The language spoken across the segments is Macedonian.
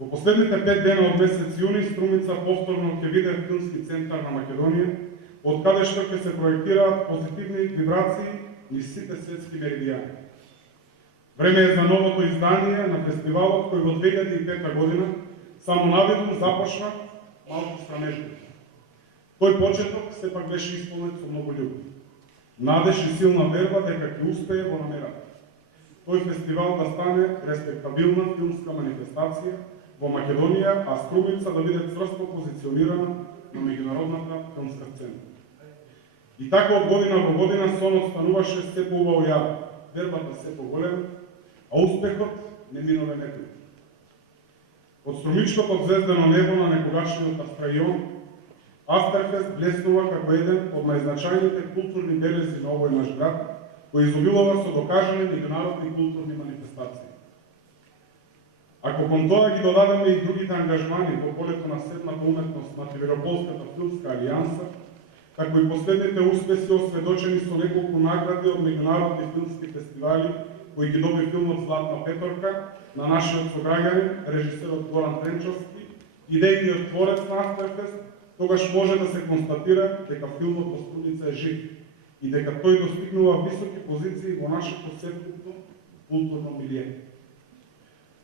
Во последните 5 дена од месец јуни, Струмица повторно ќе биде филмски центар на Македонија, од каде што ќе се проектираат позитивни вибрации низ сите светски меридијани. Време е за новото издание на фестивалот кој во 2005 година само наведно започна малку срамежно. Тој почеток сепак беше исполнет со многу љубов. Надеж и силна верба дека ќе успее во намерата. Тој фестивал да стане респектабилна филмска манифестација во Македонија, а Струмица да биде цврсто позиционирана на меѓународната филмска сцена. И така од година во година сонот стануваше се поубаво јавен, вербата се поголема, а успехот не минува некој. Од струмичкото звездено небо на некогашниот Астрајон, Астерфест блеснува како еден од најзначајните културни белези на овој наш град, кој изобилува со докажани меѓународни културни манифестации. Ако кон тоа ги додадеме и другите ангажмани во полето на седмата уметност на Тивирополската филмска алијанса, како и последните успеси осведочени со неколку награди од меѓународни филмски фестивали, кои ги доби филмот Златна петорка на нашиот сограѓанин, режисерот Горан Тренчовски, идејниот творец на Астерфест, тогаш може да се констатира дека филмот во Струмица е жив и дека тој достигнува високи позиции во нашето светлукно културно милие.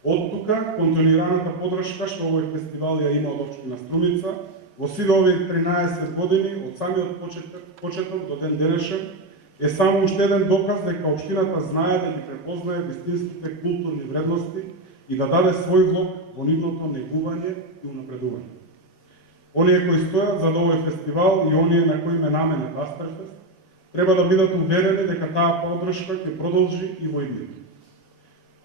Од тука, континуираната подршка што овој фестивал ја има од општина Струмица, во сите овие 13 години, од самиот почеток до ден денешен, е само уште еден доказ дека општината знае да ги препознае вистинските културни вредности и да даде свој влог во нивното негување и унапредување. Оние кои стојат за овој фестивал и оние на кои ме наменат Астерфест, треба да бидат уверени дека таа подршка ќе продолжи и во идните.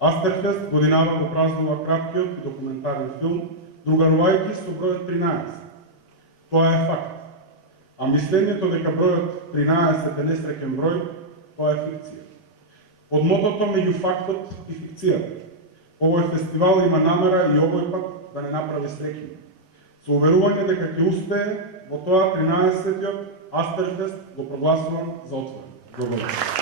Астерфест годинава го празнува краткиот и документарен филм, другарувајќи со бројот 13. Тоа е факт. А мислењето дека бројот 13 е несреќен број, тоа е фикција. Под мотото меѓу фактот и фикцијата, овој фестивал има намера и овој пат да не направи среќни. Со уверување дека ќе успее, во тоа 13-тиот Астерфест го прогласувам за отворен. Благодарам.